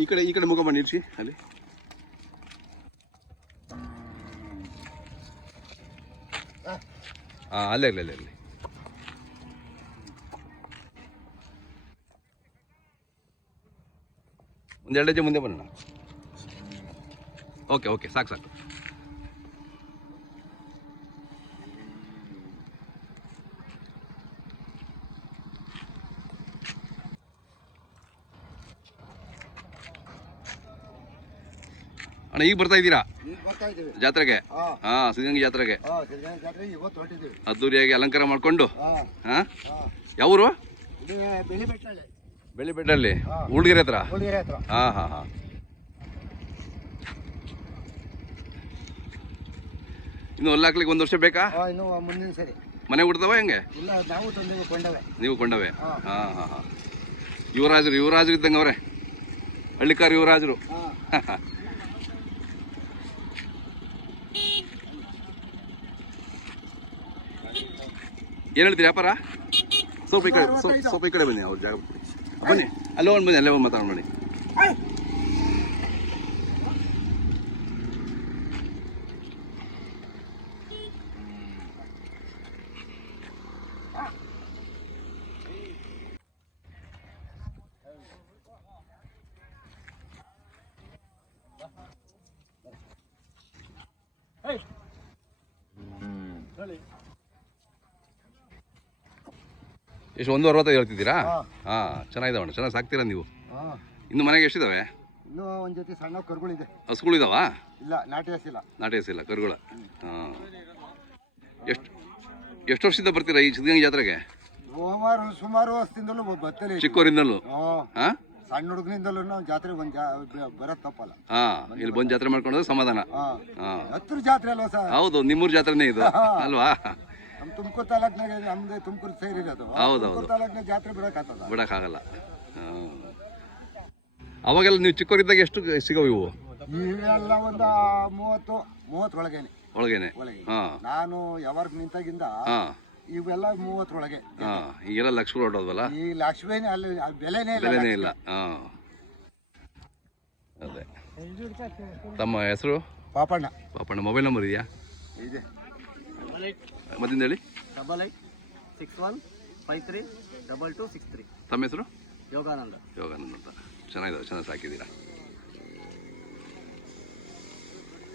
ಈ ಕಡೆ ಈ ಕಡೆ ಮುಖ ಮಾಡಿ ಇರಿಸಿ, ಅಲ್ಲಿ. ಹಾಂ ಅಲ್ಲೇ ಅಲ್ಲೇ ಅಲ್ಲೇ, ಅಲ್ಲಿ. ಒಂದೆರಡು ಹೆಜ್ಜೆ ಮುಂದೆ ಬರೋಣ. ಓಕೆ ಓಕೆ, ಸಾಕು ಸಾಕು. ಅಣ್ಣ ಈಗ ಬರ್ತಾ ಇದ್ದೀರಾ? ಜಾತ್ರೆಗೆ? ಹಾ. ಸಿದ್ಧಗಂಗಿ ಜಾತ್ರೆಗೆ. ಅದ್ದೂರಿಯಾಗಿ ಅಲಂಕಾರ ಮಾಡ್ಕೊಂಡು? ಹಾ. ಯಾವೂರು? ಇದು ಬೆಟ್ಟಲ್ಲಿ ಬೆಳ್ಳಿಬೆಟ್ಟಲ್ಲಿ ಹುಡುಗಿರೆ ಹತ್ರ? ಹಾ ಹಾ ಹಾ. ಇನ್ನು ಹೊಲ್ಲಾಕ್ಲಿಕ್ಕೆ ಒಂದು ವರ್ಷ ಬೇಕಾ? ಮನೆ ಹುಡ್ತವ ಹೆಂಗೆ? ನಾವು ಕೊಂಡವೆ. ಹಾ. ಹಾ ಯುವರಾಜರು ಯುವರಾಜರು ಇದ್ದಂಗೆ ಅವ್ರೆ. ಹಳ್ಳಿಕಾರ ಯುವರಾಜರು. ಏನು ಹೇಳಿದ್ರಿ ವ್ಯಾಪಾರ? ಸ್ವಲ್ಪ ಈ ಕಡೆ ಸ್ವಲ್ಪ ಈ ಕಡೆ ಬನ್ನಿ, ಅವ್ರ ಜಾಗ. ಬನ್ನಿ, ಅಲ್ಲೇ ಒಂದು ಬನ್ನಿ, ಅಲ್ಲೇ ಒಂದು ಮಾತಾಡೋಣ ಬನ್ನಿ ಎಷ್ಟು ಒಂದು ಅರವತ್ತೈದು ಹೇಳ್ತಿದ್ದೀರಾ? ಹಾ. ಹಾಂ ಚೆನ್ನಾಗಿದಾವಣ್ಣ ಚೆನ್ನಾಗಿ ಸಾಕ್ತೀರಾ ನೀವು? ಹಾ. ಇನ್ನು ಮನೆಗೆ ಎಷ್ಟಿದಾವೆ? ಇನ್ನೂ ಒಂದು ಜೊತೆ ಸಣ್ಣ ಕರುಗಳಿದೆ. ಹಸುಗಳಿದಾವ ಇಲ್ಲ ನಾಟಿ ಹಸಿಲ್ಲ ನಾಟಿ ಹಸಿಲ್ಲ ಕರುಗಳ. ಹಾಂ. ಎಷ್ಟು ಎಷ್ಟು ವರ್ಷದಿಂದ ಬರ್ತೀರಾ ಈ ಸಿದ್ಧಗಂಗೆ ಜಾತ್ರೆಗೆ? ಸುಮಾರು ಸುಮಾರು ವರ್ಷದಿಂದಲೂ ಇದ್ದೀವಿ. ಚಿಕ್ಕವರಿಂದಲೂ ಹಾಂ. ಸಣ್ಣ ಹುಡುಗನಿಂದಲೂ ನಾವು ಜಾತ್ರೆ ಬರೋದು ತಪ್ಪಲ್ಲ. ಹಾಂ ಇಲ್ಲಿ ಬಂದು ಜಾತ್ರೆ ಮಾಡ್ಕೊಂಡ್ರೆ ಸಮಾಧಾನ. ಹತ್ರ ಜಾತ್ರೆ ಅಲ್ವಾ ಸರ್? ಹೌದು ನಿಮ್ಮೂರು ಜಾತ್ರೆನೇ ಇದು. ಅಲ್ವಾ? ನಮ್ಮ ತುಮಕೂರು ತಾಲೂಕ್ನಾಗ ನಮ್ದು ತುಮಕೂರು ಸೇರಿರೋದು ಹೌದು, ಹೌದು. ತಾಲೂಕ್ನಾಗ ಜಾತ್ರೆ ಬಿಡಕ್ಕಾಗ್ತದ? ಬಿಡೋಕ್ಕಾಗಲ್ಲ. ಅವಾಗೆಲ್ಲ ನೀವು ಚಿಕ್ಕವರಿದ್ದಾಗ ಎಷ್ಟು ಸಿಗವು ಇವು? ಇವೆಲ್ಲ ಒಂದು ಮೂವತ್ತು ಮೂವತ್ತರೊಳಗೇನೆ ಒಳಗೇನೆ. ಒಳಗೆ. ಹಾಂ. ನಾನು ಯಾವಾಗ ನಿಂತಾಗಿಂದ ಹಾಂ. ಇವೆಲ್ಲ ಮೂವತ್ತರೊಳಗೆ ಹಾಂ. ಈಗೆಲ್ಲ ಲಕ್ಷ ಹೊರಡೋದಲ್ಲ ಈ ಲಕ್ಷ್ಮೇನೆ ಅಲ್ಲಿ ಅಲ್ಲಿ ಬೆಲೆನೇ ಇಲ್ಲ ಬೆಲೆನೇ ಇಲ್ಲ. ಹಾಂ. ಅದೇ. ತಮ್ಮ ಹೆಸರು? ಪಾಪಣ್ಣ. ಪಾಪಣ್ಣ ಮೊಬೈಲ್ ನಂಬರ್ ಇದೆಯಾ? ಇದೆ. ಮತ್ತಿಂದ ಹೇಳಿ double eight six one five three double two six three ತಮ್ಮ ಹೆಸರು? ಯೋಗಾನಂದ. ಯೋಗಾನಂದ ಅಂತ. ಚೆನ್ನಾಗಿದ್ದಾವೆ ಚೆನ್ನಾಗಿ ಸಾಕಿದ್ದೀರಾ?